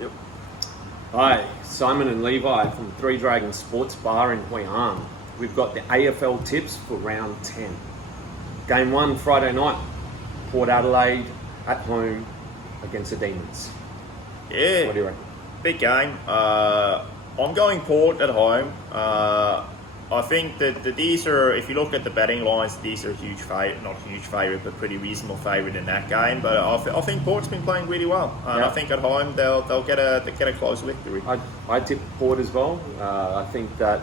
Yep. Hi, Simon and Levi from Three Dragons Sports Bar in Hoi An. We've got the AFL tips for round 10. Game 1, Friday night, Port Adelaide at home against the Demons. Yeah, What do you reckon? big game. I'm going Port at home. I think that these are, if you look at the betting lines, these are huge favourite, not huge favourite, but pretty reasonable favourite in that game. But I think Port's been playing really well, and I think at home they'll get a close victory. I tip Port as well. I think that,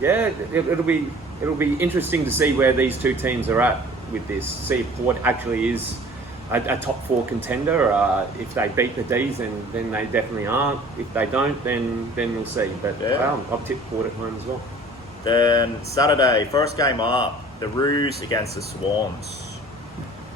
it'll be interesting to see where these two teams are at with this. See if Port actually is a top 4 contender. If they beat the D's, then they definitely aren't. If they don't, then we'll see. But I'll tip Port at home as well. Then Saturday, first game up, the Roos against the Swans.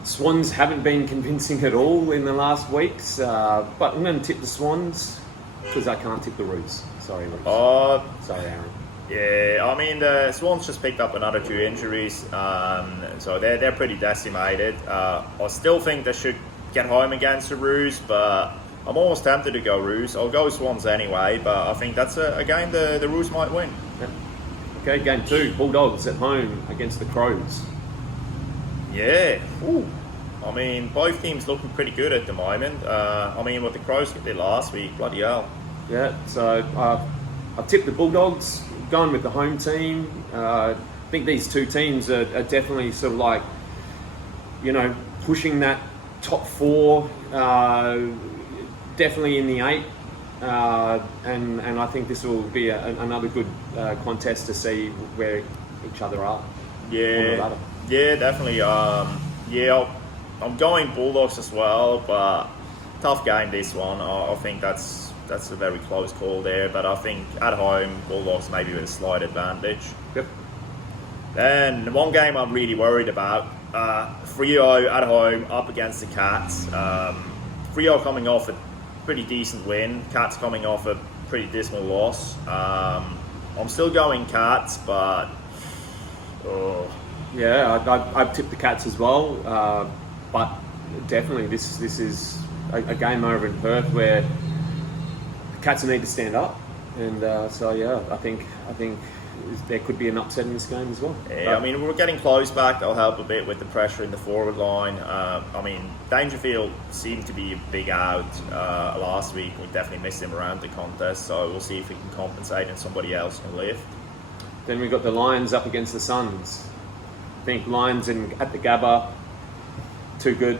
Swans haven't been convincing at all in the last weeks, but I'm going to tip the Swans because I can't tip the Roos. Sorry, Roos. Sorry, Aaron. Yeah, I mean the Swans just picked up another 2 injuries, so they're pretty decimated. I still think they should get home against the Roos, but I'm almost tempted to go Roos. I'll go Swans anyway, but I think that's a game the Roos might win. Yeah. Okay, game 2, Bulldogs at home against the Crows. Yeah. Ooh. I mean, both teams looking pretty good at the moment. I mean, what the Crows did last week, bloody hell. Yeah, so I've tipped the Bulldogs, going with the home team. I think these two teams are definitely sort of like, pushing that top 4, definitely in the 8. And I think this will be another good contest to see where each other are. Yeah, definitely. I'm going Bulldogs as well, but tough game this one. I think that's a very close call there, but I think at home Bulldogs maybe with a slight advantage. Yep. Then one game I'm really worried about, Freo at home up against the Cats. Freo coming off a pretty decent win, Cats coming off a pretty dismal loss. I'm still going Cats, but I've tipped the Cats as well, but definitely this is a game over in Perth where the Cats need to stand up, and I think there could be an upset in this game as well. Yeah, I mean, we're getting close back. That'll help a bit with the pressure in the forward line. I mean, Dangerfield seemed to be a big out last week. We definitely missed him around the contest, so we'll see if we can compensate and somebody else can lift. Then we've got the Lions up against the Suns. I think Lions at the Gabba, too good.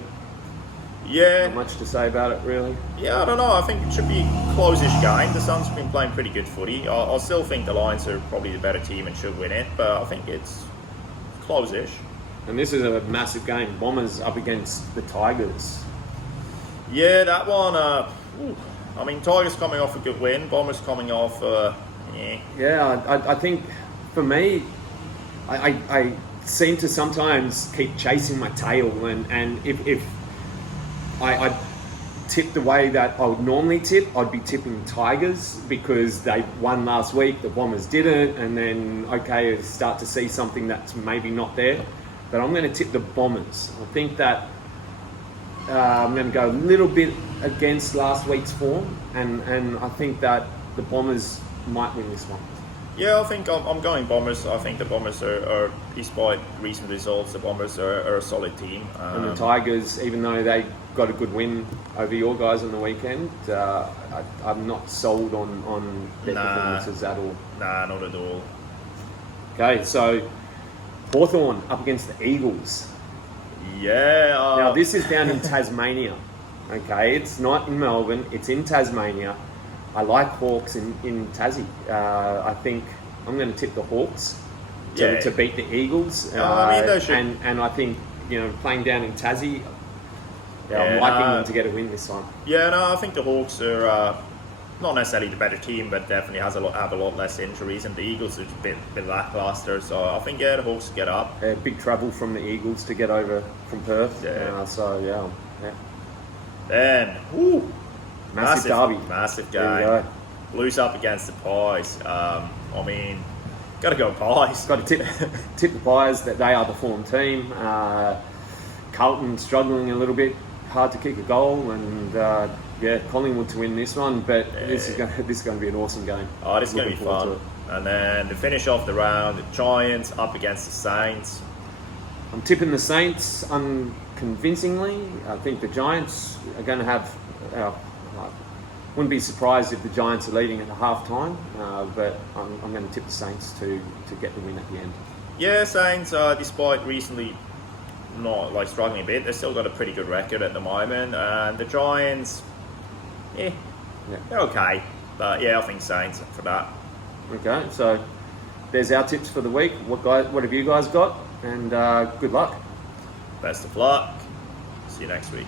Yeah. Not much to say about it, really. Yeah, I don't know. I think it should be a close-ish game. The Suns have been playing pretty good footy. I still think the Lions are probably the better team and should win it, but I think it's close-ish. And this is a massive game. Bombers up against the Tigers. Yeah, that one. I mean, Tigers coming off a good win. Bombers coming off. Yeah, I think for me, I seem to sometimes keep chasing my tail, and if I tip the way that I would normally tip, I'd be tipping Tigers because they won last week, the Bombers didn't, and then I start to see something that's maybe not there. But I'm going to tip the Bombers. I think that I'm going to go a little bit against last week's form, and I think that the Bombers might win this one. Yeah, I think I'm going Bombers. I think the Bombers are despite recent results, the Bombers are a solid team. And the Tigers, even though they got a good win over your guys on the weekend, I'm not sold on their performances at all. Nah, not at all. Okay, so Hawthorn up against the Eagles. Yeah. Now, this is down in Tasmania. Okay, it's not in Melbourne, it's in Tasmania. I like Hawks in Tassie. I think I'm going to tip the Hawks to beat the Eagles. I mean, they should. And I think, playing down in Tassie, I'm liking them to get a win this time. Yeah, no, I think the Hawks are not necessarily the better team, but definitely have a lot less injuries. And the Eagles are a bit lackluster, so I think the Hawks get up. Big travel from the Eagles to get over from Perth. Yeah. Then, massive derby. Massive game. Blues up against the Pies. I mean, got to go Pies. Got to tip the Pies that they are the form team. Carlton struggling a little bit, hard to kick a goal, and Collingwood to win this one, but this is going to be an awesome game. Oh, this is going to be Looking forward fun. to it. And then to finish off the round, the Giants up against the Saints. I'm tipping the Saints unconvincingly. I think the Giants are going to have. Wouldn't be surprised if the Giants are leading at the half-time, but I'm going to tip the Saints to get the win at the end. Yeah, Saints, despite recently not like struggling a bit, they've still got a pretty good record at the moment. And the Giants, they're okay. But yeah, I think Saints for that. Okay, so there's our tips for the week. What have you guys got? And good luck. Best of luck. See you next week.